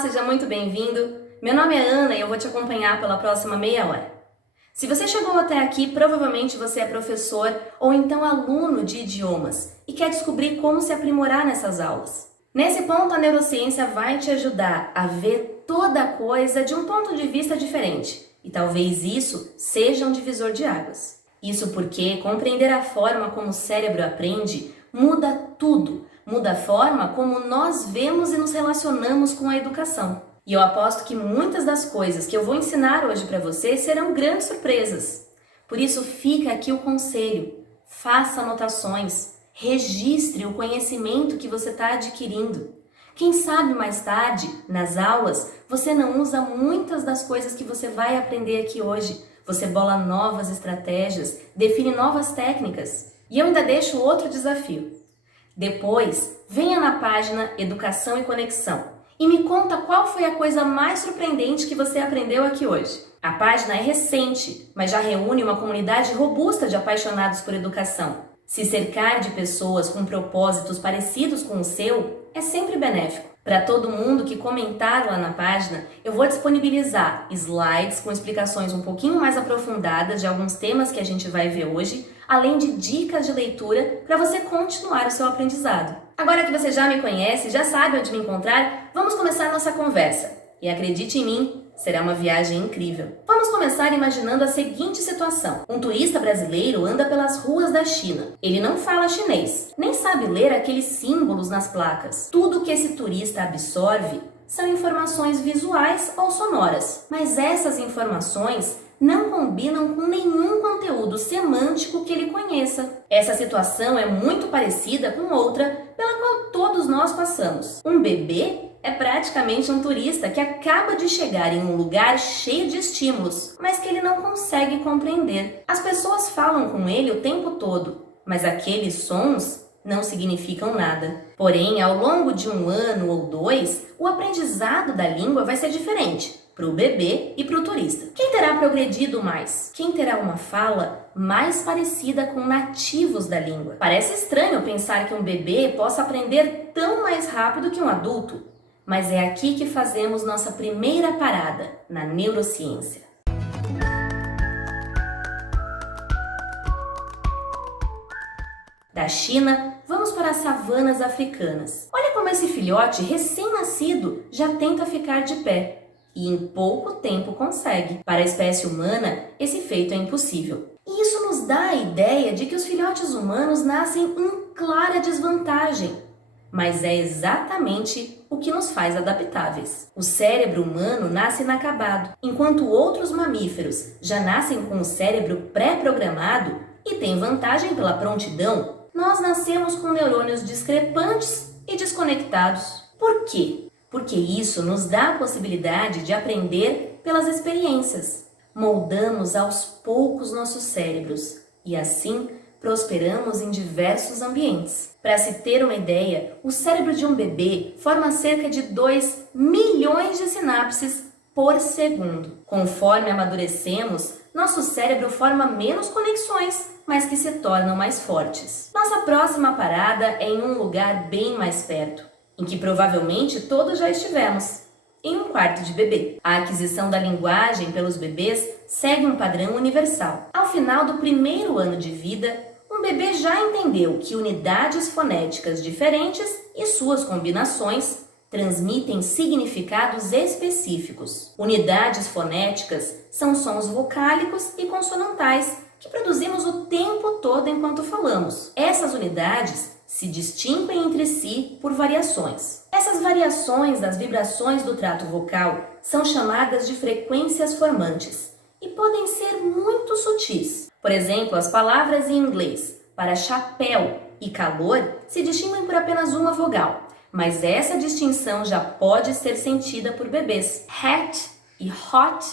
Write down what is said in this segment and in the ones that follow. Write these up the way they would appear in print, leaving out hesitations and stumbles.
seja muito bem-vindo. Meu nome é Ana e eu vou te acompanhar pela próxima meia hora. Se você chegou até aqui, provavelmente você é professor ou então aluno de idiomas e quer descobrir como se aprimorar nessas aulas. Nesse ponto, a neurociência vai te ajudar a ver toda a coisa de um ponto de vista diferente e talvez isso seja um divisor de águas. Isso porque compreender a forma como o cérebro aprende muda tudo. Muda a forma como nós vemos e nos relacionamos com a educação. E eu aposto que muitas das coisas que eu vou ensinar hoje para você serão grandes surpresas. Por isso fica aqui o conselho. Faça anotações. Registre o conhecimento que você está adquirindo. Quem sabe mais tarde, nas aulas, você não usa muitas das coisas que você vai aprender aqui hoje. Você bola novas estratégias, define novas técnicas. E eu ainda deixo outro desafio. Depois, venha na página Educação e Conexão e me conta qual foi a coisa mais surpreendente que você aprendeu aqui hoje. A página é recente, mas já reúne uma comunidade robusta de apaixonados por educação. Se cercar de pessoas com propósitos parecidos com o seu é sempre benéfico. Para todo mundo que comentar lá na página, eu vou disponibilizar slides com explicações um pouquinho mais aprofundadas de alguns temas que a gente vai ver hoje, além de dicas de leitura para você continuar o seu aprendizado. Agora que você já me conhece, já sabe onde me encontrar, vamos começar nossa conversa. E acredite em mim, será uma viagem incrível. Vamos começar imaginando a seguinte situação. Um turista brasileiro anda pelas ruas da China. Ele não fala chinês, nem sabe ler aqueles símbolos nas placas. Tudo que esse turista absorve são informações visuais ou sonoras. Mas essas informações não combinam com nenhum conteúdo semântico que ele conheça. Essa situação é muito parecida com outra pela qual todos nós passamos. Um bebê é praticamente um turista que acaba de chegar em um lugar cheio de estímulos, mas que ele não consegue compreender. As pessoas falam com ele o tempo todo, mas aqueles sons não significam nada. Porém, ao longo de 1 ano ou 2, o aprendizado da língua vai ser diferente para o bebê e para o turista. Quem terá progredido mais? Quem terá uma fala mais parecida com nativos da língua? Parece estranho pensar que um bebê possa aprender tão mais rápido que um adulto, mas é aqui que fazemos nossa primeira parada na neurociência. Da China, vamos para as savanas africanas. Olha como esse filhote recém-nascido já tenta ficar de pé. E em pouco tempo consegue. Para a espécie humana, esse feito é impossível. E isso nos dá a ideia de que os filhotes humanos nascem em clara desvantagem. Mas é exatamente o que nos faz adaptáveis. O cérebro humano nasce inacabado, enquanto outros mamíferos já nascem com o cérebro pré-programado e têm vantagem pela prontidão. Nós nascemos com neurônios discrepantes e desconectados. Por quê? Porque isso nos dá a possibilidade de aprender pelas experiências. Moldamos aos poucos nossos cérebros e assim prosperamos em diversos ambientes. Para se ter uma ideia, o cérebro de um bebê forma cerca de 2 milhões de sinapses por segundo. Conforme amadurecemos, nosso cérebro forma menos conexões, mas que se tornam mais fortes. Nossa próxima parada é em um lugar bem mais perto, em que provavelmente todos já estivemos, em um quarto de bebê. A aquisição da linguagem pelos bebês segue um padrão universal. Ao final do 1º ano de vida, um bebê já entendeu que unidades fonéticas diferentes e suas combinações transmitem significados específicos. Unidades fonéticas são sons vocálicos e consonantais que produzimos o tempo todo enquanto falamos. Essas unidades se distinguem entre si por variações. Essas variações das vibrações do trato vocal são chamadas de frequências formantes e podem ser muito sutis. Por exemplo, as palavras em inglês para chapéu e calor se distinguem por apenas uma vogal, mas essa distinção já pode ser sentida por bebês. Hat e hot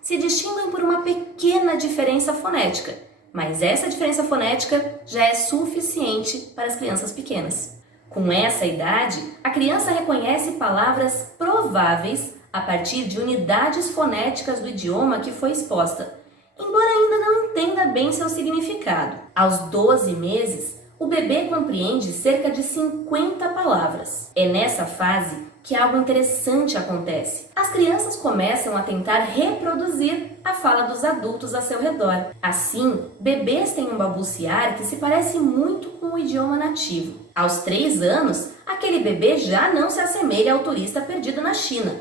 se distinguem por uma pequena diferença fonética, mas essa diferença fonética já é suficiente para as crianças pequenas. Com essa idade, a criança reconhece palavras prováveis a partir de unidades fonéticas do idioma que foi exposta, embora ainda não entenda bem seu significado. Aos 12 meses, o bebê compreende cerca de 50 palavras. É nessa fase que algo interessante acontece. As crianças começam a tentar reproduzir a fala dos adultos a seu redor. Assim, bebês têm um balbuciar que se parece muito com o idioma nativo. Aos 3 anos, aquele bebê já não se assemelha ao turista perdido na China.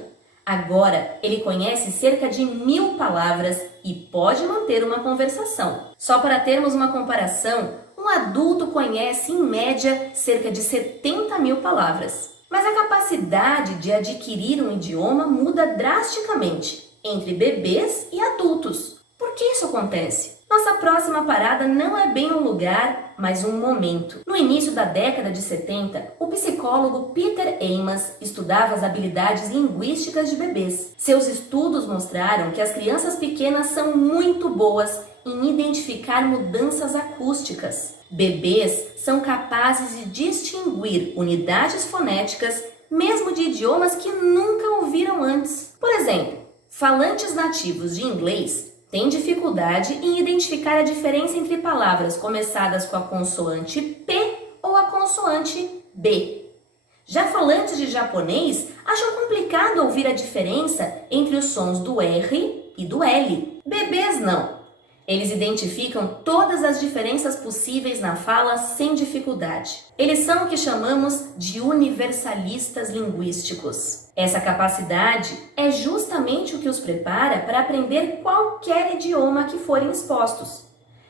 Agora, ele conhece cerca de 1000 palavras e pode manter uma conversação. Só para termos uma comparação, um adulto conhece, em média, cerca de 70.000 palavras. Mas a capacidade de adquirir um idioma muda drasticamente entre bebês e adultos. Por que isso acontece? Nossa próxima parada não é bem um lugar, mas um momento. No início da década de 70, o psicólogo Peter Amos estudava as habilidades linguísticas de bebês. Seus estudos mostraram que as crianças pequenas são muito boas em identificar mudanças acústicas. Bebês são capazes de distinguir unidades fonéticas, mesmo de idiomas que nunca ouviram antes. Por exemplo, falantes nativos de inglês têm dificuldade em identificar a diferença entre palavras começadas com a consoante P ou a consoante B. Já falantes de japonês acham complicado ouvir a diferença entre os sons do R e do L. Bebês não. Eles identificam todas as diferenças possíveis na fala sem dificuldade. Eles são o que chamamos de universalistas linguísticos. Essa capacidade é justamente o que os prepara para aprender qualquer idioma que forem expostos.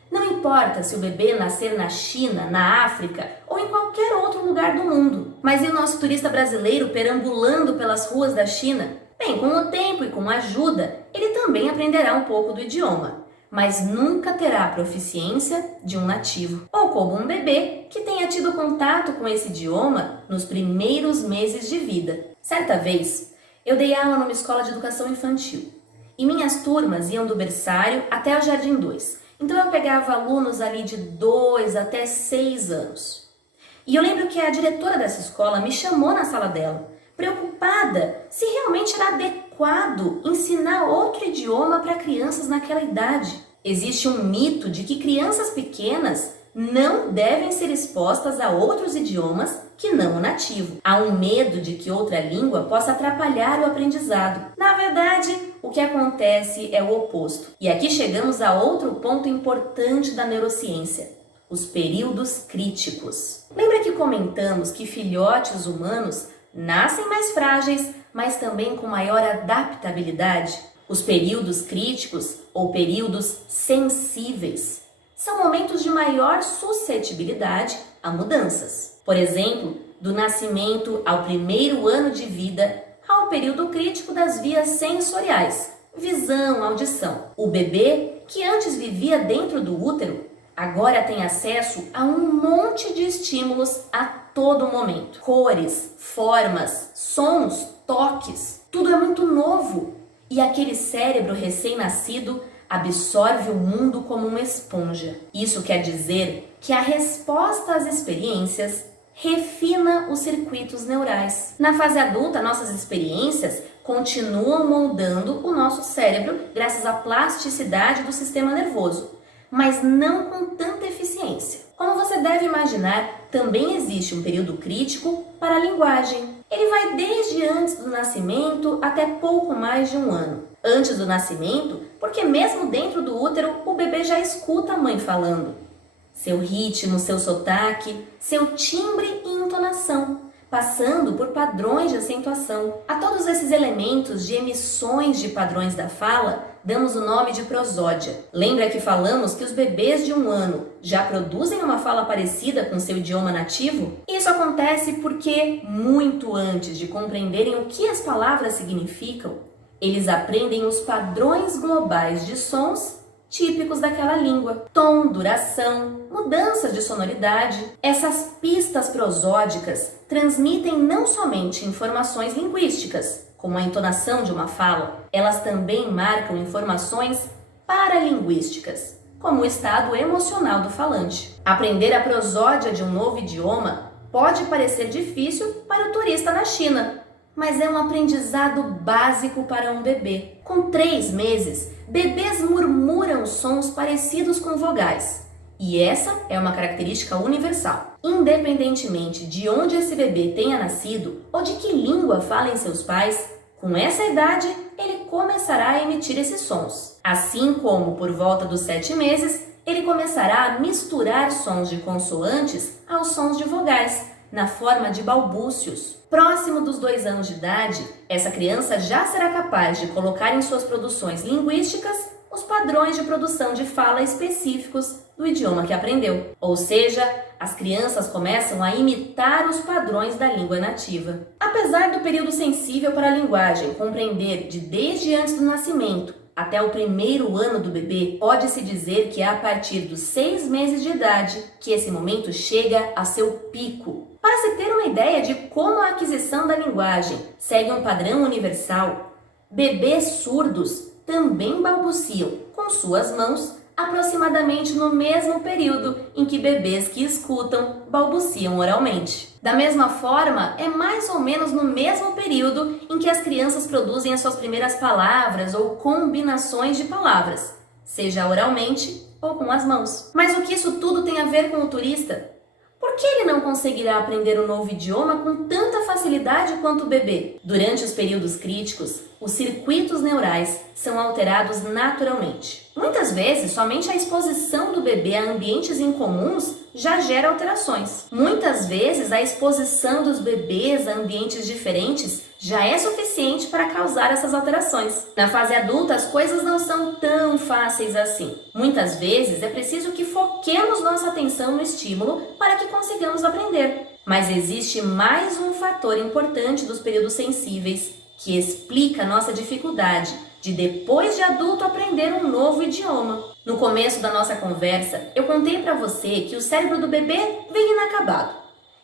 Não importa se o bebê nascer na China, na África ou em qualquer outro lugar do mundo. Mas e o nosso turista brasileiro perambulando pelas ruas da China? Bem, com o tempo e com a ajuda, ele também aprenderá um pouco do idioma, mas nunca terá a proficiência de um nativo, ou como um bebê que tenha tido contato com esse idioma nos primeiros meses de vida. Certa vez, eu dei aula numa escola de educação infantil, e minhas turmas iam do berçário até o Jardim 2, então eu pegava alunos ali de 2 até 6 anos. E eu lembro que a diretora dessa escola me chamou na sala dela, preocupada se realmente era adequado ensinar outro idioma para crianças naquela idade. Existe um mito de que crianças pequenas não devem ser expostas a outros idiomas que não o nativo. Há um medo de que outra língua possa atrapalhar o aprendizado. Na verdade, o que acontece é o oposto. E aqui chegamos a outro ponto importante da neurociência: os períodos críticos. Lembra que comentamos que filhotes humanos nascem mais frágeis, mas também com maior adaptabilidade? Os períodos críticos, ou períodos sensíveis, são momentos de maior suscetibilidade a mudanças. Por exemplo, do nascimento ao primeiro ano de vida, ao período crítico das vias sensoriais, visão, audição. O bebê, que antes vivia dentro do útero, agora tem acesso a um monte de estímulos a todo momento. Cores, formas, sons, toques, tudo é muito novo. E aquele cérebro recém-nascido absorve o mundo como uma esponja. Isso quer dizer que a resposta às experiências refina os circuitos neurais. Na fase adulta, nossas experiências continuam moldando o nosso cérebro graças à plasticidade do sistema nervoso, mas não com tanta eficiência. Como você deve imaginar, também existe um período crítico para a linguagem. Ele vai desde antes do nascimento até pouco mais de um ano. Antes do nascimento, porque mesmo dentro do útero, o bebê já escuta a mãe falando. Seu ritmo, seu sotaque, seu timbre e entonação, passando por padrões de acentuação. A todos esses elementos de emissões de padrões da fala, damos o nome de prosódia. Lembra que falamos que os bebês de um ano já produzem uma fala parecida com seu idioma nativo? Isso acontece porque, muito antes de compreenderem o que as palavras significam, eles aprendem os padrões globais de sons típicos daquela língua. Tom, duração, mudanças de sonoridade. Essas pistas prosódicas transmitem não somente informações linguísticas, como a entonação de uma fala, elas também marcam informações paralinguísticas, como o estado emocional do falante. Aprender a prosódia de um novo idioma pode parecer difícil para o turista na China, mas é um aprendizado básico para um bebê. Com 3 meses, bebês murmuram sons parecidos com vogais E essa é uma característica universal. Independentemente de onde esse bebê tenha nascido ou de que língua falem seus pais, com essa idade ele começará a emitir esses sons. Assim como por volta dos 7 meses, ele começará a misturar sons de consoantes aos sons de vogais, na forma de balbúcios. Próximo dos 2 anos de idade, essa criança já será capaz de colocar em suas produções linguísticas os padrões de produção de fala específicos do idioma que aprendeu. Ou seja, as crianças começam a imitar os padrões da língua nativa. Apesar do período sensível para a linguagem compreender desde antes do nascimento até o 1º ano do bebê, pode-se dizer que é a partir dos 6 meses de idade que esse momento chega a seu pico. Para se ter uma ideia de como a aquisição da linguagem segue um padrão universal, bebês surdos também balbuciam com suas mãos aproximadamente no mesmo período em que bebês que escutam balbuciam oralmente. Da mesma forma, é mais ou menos no mesmo período em que as crianças produzem as suas primeiras palavras ou combinações de palavras, seja oralmente ou com as mãos. Mas o que isso tudo tem a ver com o turista? Por que ele não conseguirá aprender um novo idioma com tanta facilidade quanto o bebê? Durante os períodos críticos, os circuitos neurais são alterados naturalmente. Muitas vezes, somente a exposição do bebê a ambientes incomuns já gera alterações. Muitas vezes, a exposição dos bebês a ambientes diferentes já é suficiente para causar essas alterações. Na fase adulta, as coisas não são tão fáceis assim. Muitas vezes, é preciso que foquemos nossa atenção no estímulo para que consigamos aprender. Mas existe mais um fator importante dos períodos sensíveis que explica nossa dificuldade de, depois de adulto, aprender um novo idioma. No começo da nossa conversa, eu contei para você que o cérebro do bebê vem inacabado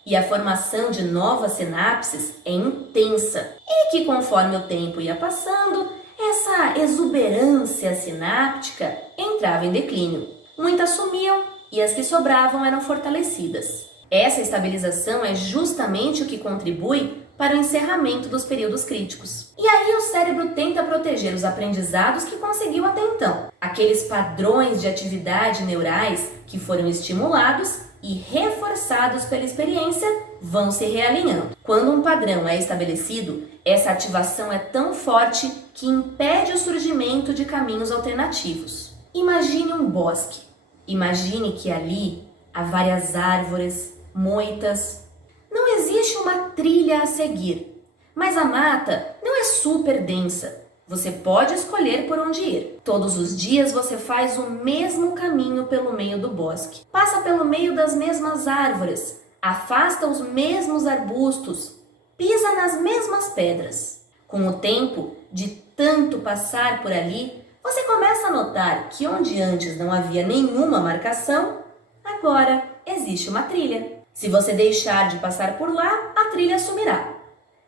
e a formação de novas sinapses é intensa e que, conforme o tempo ia passando, essa exuberância sináptica entrava em declínio. Muitas sumiam e as que sobravam eram fortalecidas. Essa estabilização é justamente o que contribui para o encerramento dos períodos críticos. E aí o cérebro tenta proteger os aprendizados que conseguiu até então. Aqueles padrões de atividade neurais que foram estimulados e reforçados pela experiência vão se realinhando. Quando um padrão é estabelecido, essa ativação é tão forte que impede o surgimento de caminhos alternativos. Imagine um bosque. Imagine que ali há várias árvores, moitas. Não existe uma trilha a seguir, mas a mata não é super densa. Você pode escolher por onde ir. Todos os dias você faz o mesmo caminho pelo meio do bosque. Passa pelo meio das mesmas árvores, afasta os mesmos arbustos, pisa nas mesmas pedras. Com o tempo, de tanto passar por ali, você começa a notar que onde antes não havia nenhuma marcação, agora existe uma trilha. Se você deixar de passar por lá, a trilha sumirá.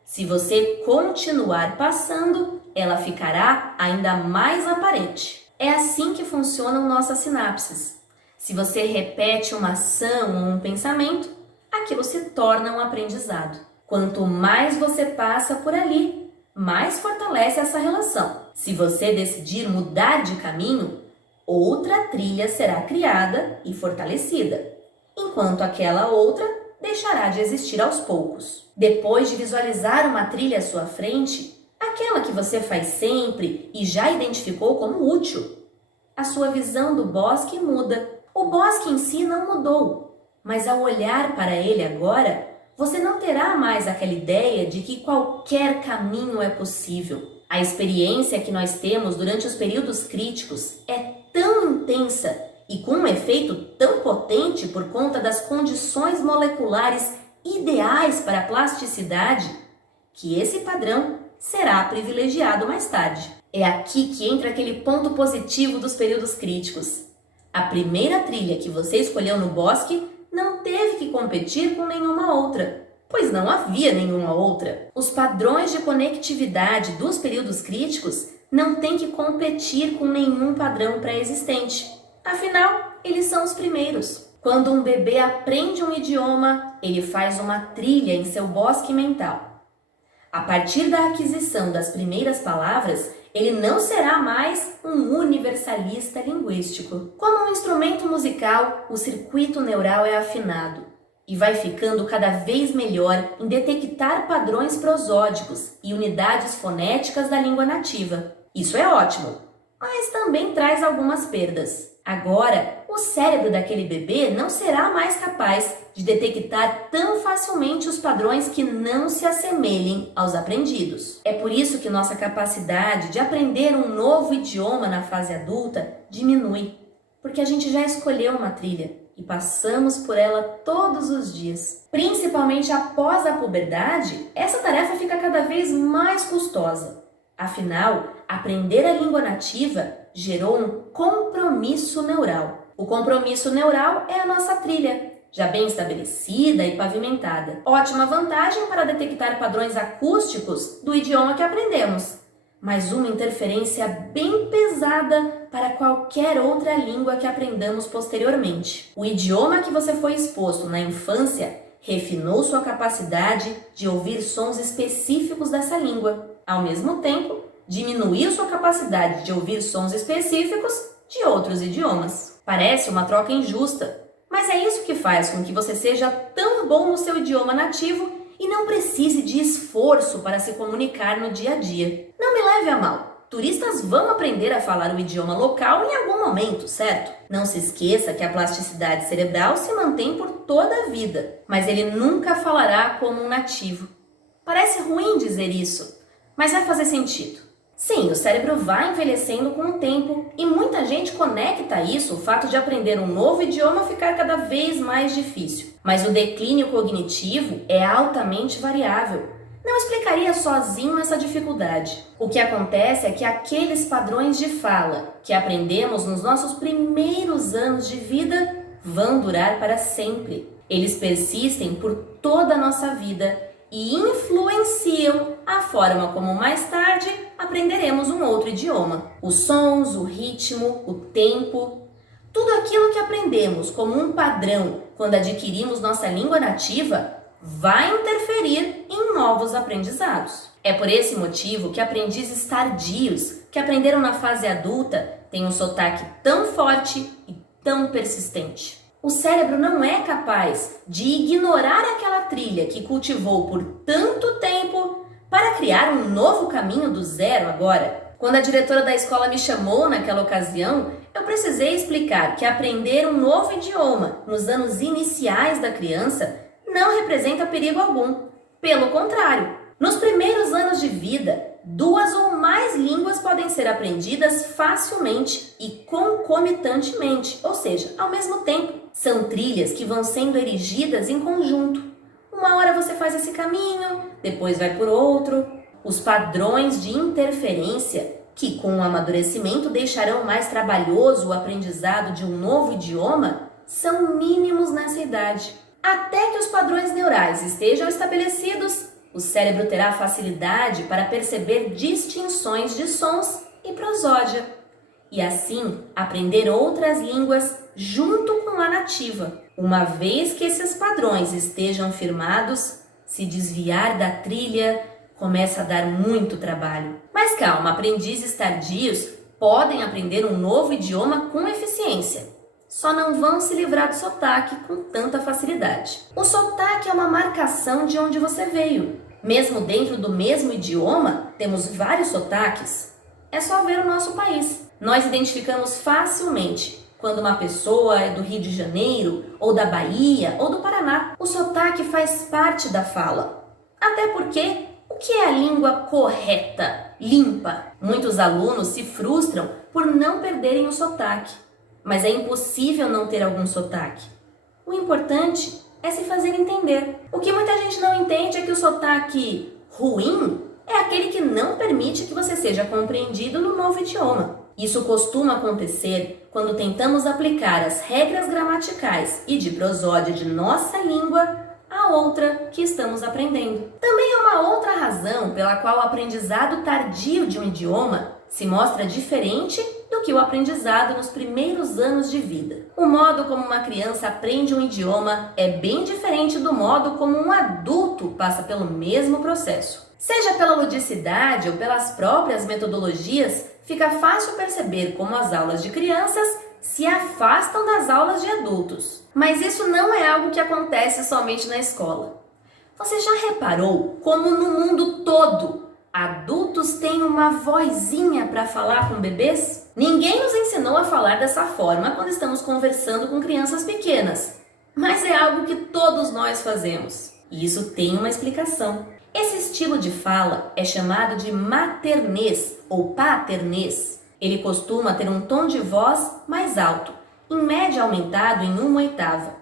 Se você continuar passando, ela ficará ainda mais aparente. É assim que funcionam nossas sinapses. Se você repete uma ação ou um pensamento, aquilo se torna um aprendizado. Quanto mais você passa por ali, mais fortalece essa relação. Se você decidir mudar de caminho, outra trilha será criada e fortalecida, enquanto aquela outra deixará de existir aos poucos. Depois de visualizar uma trilha à sua frente, aquela que você faz sempre e já identificou como útil, a sua visão do bosque muda. O bosque em si não mudou, mas ao olhar para ele agora, você não terá mais aquela ideia de que qualquer caminho é possível. A experiência que nós temos durante os períodos críticos é tão intensa e com um efeito tão potente por conta das condições moleculares ideais para a plasticidade, que esse padrão será privilegiado mais tarde. É aqui que entra aquele ponto positivo dos períodos críticos. A primeira trilha que você escolheu no bosque não teve que competir com nenhuma outra, pois não havia nenhuma outra. Os padrões de conectividade dos períodos críticos não têm que competir com nenhum padrão pré-existente. Afinal, eles são os primeiros. Quando um bebê aprende um idioma, ele faz uma trilha em seu bosque mental. A partir da aquisição das primeiras palavras, Ele não será mais um universalista linguístico. Como um instrumento musical, o circuito neural é afinado e vai ficando cada vez melhor em detectar padrões prosódicos e unidades fonéticas da língua nativa. Isso é ótimo, mas também traz algumas perdas. Agora, o cérebro daquele bebê não será mais capaz de detectar tão facilmente os padrões que não se assemelhem aos aprendidos. É por isso que nossa capacidade de aprender um novo idioma na fase adulta diminui, porque a gente já escolheu uma trilha e passamos por ela todos os dias. Principalmente após a puberdade, essa tarefa fica cada vez mais custosa. Afinal, aprender a língua nativa gerou um compromisso neural. O compromisso neural é a nossa trilha, já bem estabelecida e pavimentada. Ótima vantagem para detectar padrões acústicos do idioma que aprendemos, mas uma interferência bem pesada para qualquer outra língua que aprendamos posteriormente. O idioma que você foi exposto na infância refinou sua capacidade de ouvir sons específicos dessa língua. Ao mesmo tempo, diminuiu sua capacidade de ouvir sons específicos de outros idiomas. Parece uma troca injusta, mas é isso que faz com que você seja tão bom no seu idioma nativo e não precise de esforço para se comunicar no dia a dia. Não me leve a mal. Turistas vão aprender a falar o idioma local em algum momento, certo? Não se esqueça que a plasticidade cerebral se mantém por toda a vida, mas ele nunca falará como um nativo. Parece ruim dizer isso, mas vai fazer sentido. Sim, o cérebro vai envelhecendo com o tempo e muita gente conecta isso, o fato de aprender um novo idioma ficar cada vez mais difícil. Mas o declínio cognitivo é altamente variável. Não explicaria sozinho essa dificuldade. O que acontece é que aqueles padrões de fala que aprendemos nos nossos primeiros anos de vida vão durar para sempre. Eles persistem por toda a nossa vida e influenciam a forma como mais tarde aprenderemos um outro idioma. Os sons, o ritmo, o tempo, tudo aquilo que aprendemos como um padrão quando adquirimos nossa língua nativa vai interferir em novos aprendizados. É por esse motivo que aprendizes tardios que aprenderam na fase adulta têm um sotaque tão forte e tão persistente. O cérebro não é capaz de ignorar aquela trilha que cultivou por tanto tempo para criar um novo caminho do zero agora. Quando a diretora da escola me chamou naquela ocasião, eu precisei explicar que aprender um novo idioma nos anos iniciais da criança não representa perigo algum. Pelo contrário, nos primeiros anos de vida, 2 ou mais línguas podem ser aprendidas facilmente e concomitantemente, ou seja, ao mesmo tempo. São trilhas que vão sendo erigidas em conjunto. Uma hora você faz esse caminho, depois vai por outro. Os padrões de interferência, que com o amadurecimento deixarão mais trabalhoso o aprendizado de um novo idioma, são mínimos nessa idade. Até que os padrões neurais estejam estabelecidos, o cérebro terá facilidade para perceber distinções de sons e prosódia, e assim aprender outras línguas junto com a nativa. Uma vez que esses padrões estejam firmados, se desviar da trilha começa a dar muito trabalho. Mas calma, aprendizes tardios podem aprender um novo idioma com eficiência. Só não vão se livrar do sotaque com tanta facilidade. O sotaque é uma marcação de onde você veio. Mesmo dentro do mesmo idioma, temos vários sotaques. É só ver o nosso país. Nós identificamos facilmente quando uma pessoa é do Rio de Janeiro, ou da Bahia, ou do Paraná. O sotaque faz parte da fala. Até porque, o que é a língua correta, limpa? Muitos alunos se frustram por não perderem o sotaque. Mas é impossível não ter algum sotaque. O importante é se fazer entender. O que muita gente não entende é que o sotaque ruim é aquele que não permite que você seja compreendido no novo idioma. Isso costuma acontecer quando tentamos aplicar as regras gramaticais e de prosódia de nossa língua a outra que estamos aprendendo. Também há uma outra razão pela qual o aprendizado tardio de um idioma se mostra diferente do do que o aprendizado nos primeiros anos de vida. O modo como uma criança aprende um idioma é bem diferente do modo como um adulto passa pelo mesmo processo. Seja pela ludicidade ou pelas próprias metodologias, fica fácil perceber como as aulas de crianças se afastam das aulas de adultos. Mas isso não é algo que acontece somente na escola. Você já reparou como no mundo todo adultos têm uma vozinha para falar com bebês? Ninguém nos ensinou a falar dessa forma quando estamos conversando com crianças pequenas, mas é algo que todos nós fazemos. E isso tem uma explicação. Esse estilo de fala é chamado de maternês ou paternês. Ele costuma ter um tom de voz mais alto, em média aumentado em 1/8,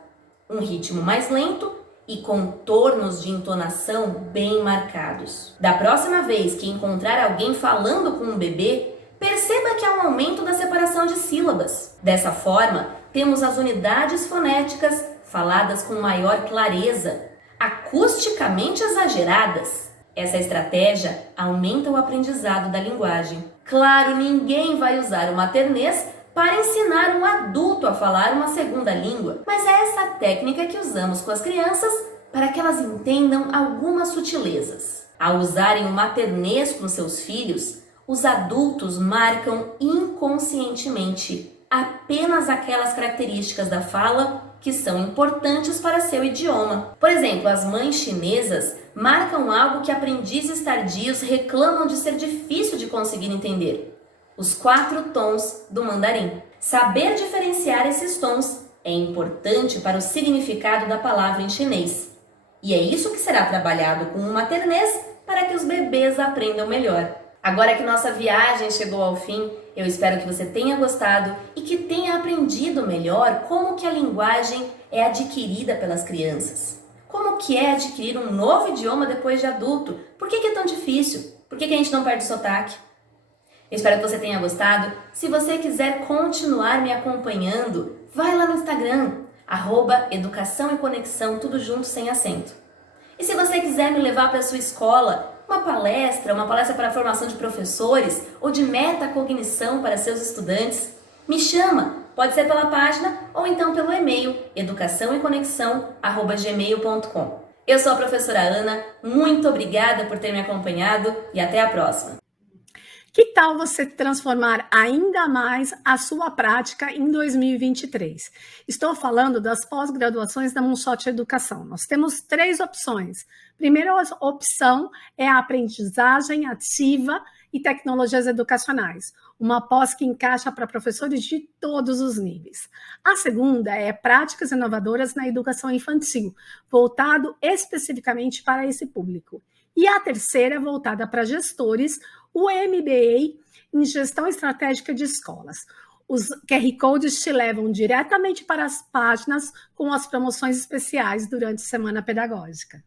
um ritmo mais lento e contornos de entonação bem marcados. Da próxima vez que encontrar alguém falando com um bebê, perceba que há um aumento da separação de sílabas. Dessa forma, temos as unidades fonéticas faladas com maior clareza, acusticamente exageradas. Essa estratégia aumenta o aprendizado da linguagem. Claro, ninguém vai usar o maternês para ensinar um adulto a falar uma segunda língua, mas é essa técnica que usamos com as crianças para que elas entendam algumas sutilezas. Ao usarem o maternês com seus filhos, os adultos marcam inconscientemente apenas aquelas características da fala que são importantes para seu idioma. Por exemplo, as mães chinesas marcam algo que aprendizes tardios reclamam de ser difícil de conseguir entender: os 4 tons do mandarim. Saber diferenciar esses tons é importante para o significado da palavra em chinês. E é isso que será trabalhado com o maternês para que os bebês aprendam melhor. Agora que nossa viagem chegou ao fim, eu espero que você tenha gostado e que tenha aprendido melhor como que a linguagem é adquirida pelas crianças. Como que é adquirir um novo idioma depois de adulto? Por que é tão difícil? Por que a gente não perde o sotaque? Eu espero que você tenha gostado. Se você quiser continuar me acompanhando, vai lá no Instagram, @Educação e Conexão, tudo junto, sem acento. E se você quiser me levar para a sua escola, uma palestra para a formação de professores ou de metacognição para seus estudantes, me chama. Pode ser pela página ou então pelo e-mail educaçãoeconexão@gmail.com. Eu sou a professora Ana, muito obrigada por ter me acompanhado e até a próxima. Que tal você transformar ainda mais a sua prática em 2023? Estou falando das pós-graduações da Moonshot Educação. Nós temos 3 opções. Primeira opção é a aprendizagem ativa e tecnologias educacionais, uma pós que encaixa para professores de todos os níveis. A segunda é práticas inovadoras na educação infantil, voltado especificamente para esse público. E a terceira é voltada para gestores, o MBA em Gestão Estratégica de Escolas. Os QR Codes te levam diretamente para as páginas com as promoções especiais durante a Semana Pedagógica.